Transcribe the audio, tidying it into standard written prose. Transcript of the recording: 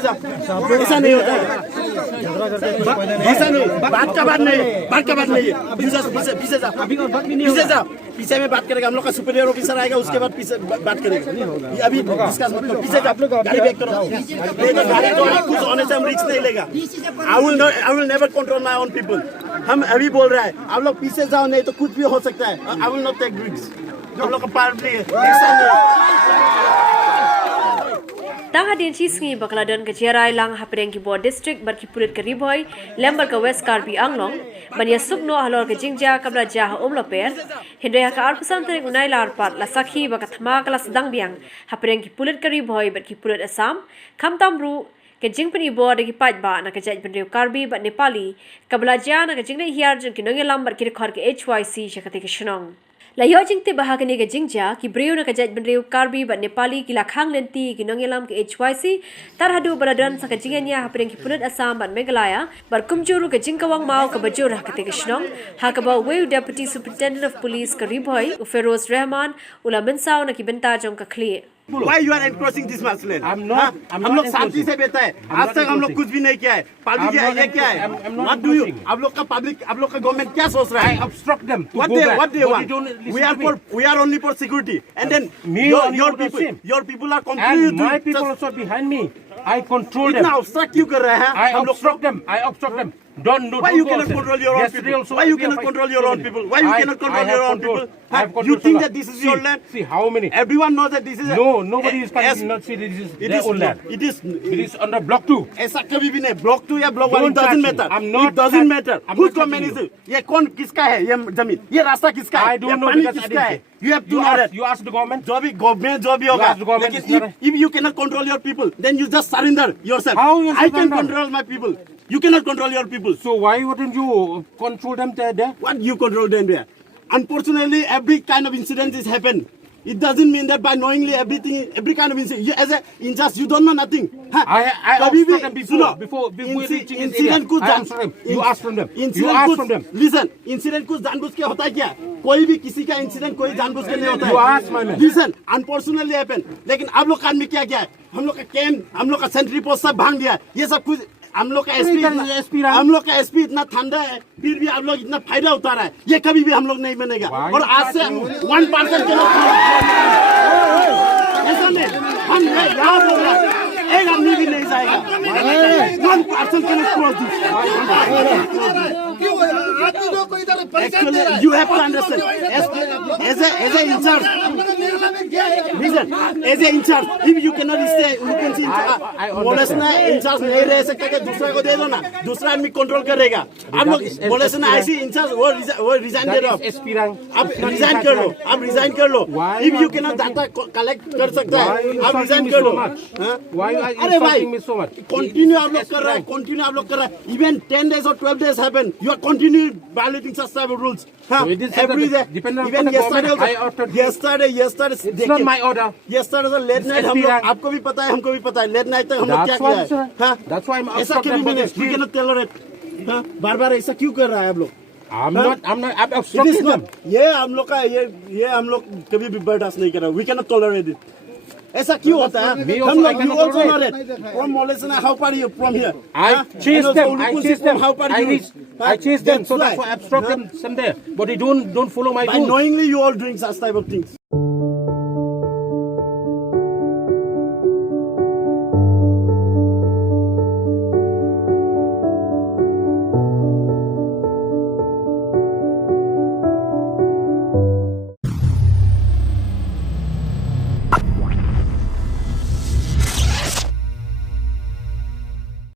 पीछे जाओ, ऐसा नहीं होता है, ऐसा नहीं, बात का बात नहीं, बात का बात नहीं है, पीछे पीछे जाओ, पीछे जाओ, पीछे में बात करेगा, हम लोग का सुपीरियर ऑफिसर आएगा, उसके बाद पीछे बात करेगा, अभी डिस्कस मत करो, पीछे जाओ, गाड़ी बैक करो, गाड़ी तो कुछ होने से हम रिस्क नहीं लेगा, I will never control my own people, हम अभी बोल रहे हैं, आप लोग पीछे जाओ, नहीं तो कुछ भी हो सकता है, I will not take risks, हम लोग का पार्टी है, Tang hadin chi sngi bakladan ke Jerai lang hapdeng ki Bor district bar ki pulit ke Riboy lembar ke West Karbi Anglong bania subno halor ke jingja kabla jah omloper hindaya ka arpusan terik unai lar pat la sakhi bakat thma kala sedang biang hapdeng ki pulit ke Riboy bar ki pulit Assam khamtamru ke jingpani Bor de ki pajba na ke jaj bendew Karbi bat Nepali kabla jah na ke jingne hiar jing ki nonge lambar ki khor ke HYC shakati ke shnong Layo jingte bahagani ke jingja ki breu na kajat benreu Karbi bat Nepali ki lakhang lenti ki nongelam ke HYC tarhadu baradan sa kajinganya hapring ki pulit Assam bat Meghalaya bar kumjuru ke jingkawang mau ke bajur hakate ke shnong hakaba weu deputy superintendent of police ke Riboy Feroz Rahman ula mensau na ki benta jong ka clear Why you are encroaching this much land? I'm not. हम लोग शांति से बैठा है आज तक हम लोग कुछ भी नहीं किया है पब्लिक ये क्या है What do you आप लोग का पब्लिक आप लोग का गवर्नमेंट क्या सोच रहा है I obstruct them. To What go they back. what they But want you don't listen we are to me. we are only for security and then Me your only for the same. people are And completely my people also behind me. I control them. इतना obstruct क्यों कर रहे हैं I obstruct them. I obstruct them. Don't Why you go cannot outside. control your own Yesterday people? also Why you we are cannot fighting. control your own people? Why you cannot control I have your own control. people? I have You control, think Salah. that this is See, your land? See how many? Everyone knows that this is No, nobody is Yes. coming. Not see this is It their is own land. it is It is under block 2. ऐसा कभी भी नहीं block 2 या block 1 Don't it doesn't touch me. matter I'm not it doesn't touch- matter I'm whose not government is touching it ये कौन किसका है ये जमीन ये रास्ता किसका है I don't ये know पानी because I किसका है didn't say. you have to know that You ask the government. जो भी गवर्नमेंट जो भी होगा ask the government, लेकिन it's not if you cannot control your people then you just surrender yourself How you I can surrender? control my people you cannot control your people So why wouldn't you control them there? what you control them there unfortunately every kind of incident is happened it doesn't mean that by knowingly every kind of incident you, as a injustice you don't know nothing हाँ, I कभी भी obstruct them सुनो before reaching this incident area. कुछ I obstruct them. You ask from them. You ask from them. Listen incident कुछ जानबूझ के होता है क्या कोई भी किसी का इंसिडेंट कोई जानबूझ के नहीं होता है You ask my man. Listen unfortunately happen लेकिन आप लोग का आदमी क्या क्या है हम लोग का कैंप हम लोग का सेंट्री पोस्ट सब भांग दिया ये सब कुछ हम लोग का एसपी हम लोग का एसपी इतना ठंडा है फिर भी आप लोग इतना फायदा उठा रहा है ये कभी भी हम लोग नहीं बनेगा और आज से 1% के लोग ऐसा नहीं हम यहाँ बोल रहे हैं एक आदमी भी नहीं जाएगा 1% के लोग Actually, you have to understand. As a in charge, listen. As a in charge, if you cannot stay, you can see बोलेसना in charge नहीं रह सकता कि दूसरा को दे दो ना दूसरा आदमी कंट्रोल करेगा आप लोग बोलेसना ऐसी in charge वो रिजाइन दे दो आप रिजाइन कर लो आप रिजाइन कर लो if you cannot data collect कर सकता है आप रिजाइन कर लो अरे भाई कंटिन्यू आप लोग कर रहे हैं कंटिन्यू आप लोग कर रहे हैं even 10 days or 12 days happen you are continue violating such type of rules every day even yesterday It's not my order. yesterday was late night हम लोग आपको भी पता है हमको भी पता है late night तक हम लोग क्या किया है That's why I'm ऐसा क्यों भी नहीं we cannot tolerate बार-बार ऐसा क्यों कर रहा है आप लोग I'm obstructing them. ये हम लोग का ये हम लोग कभी भी बर्दाश्त नहीं कर रहा we cannot tolerate it ऐसा क्यों होता है हम लोग you also know that from Molesana how far are you from here I chased them. how far you I chased them. So that's why I obstruct them some there. But they don't follow my by rules. knowingly you all doing such type of things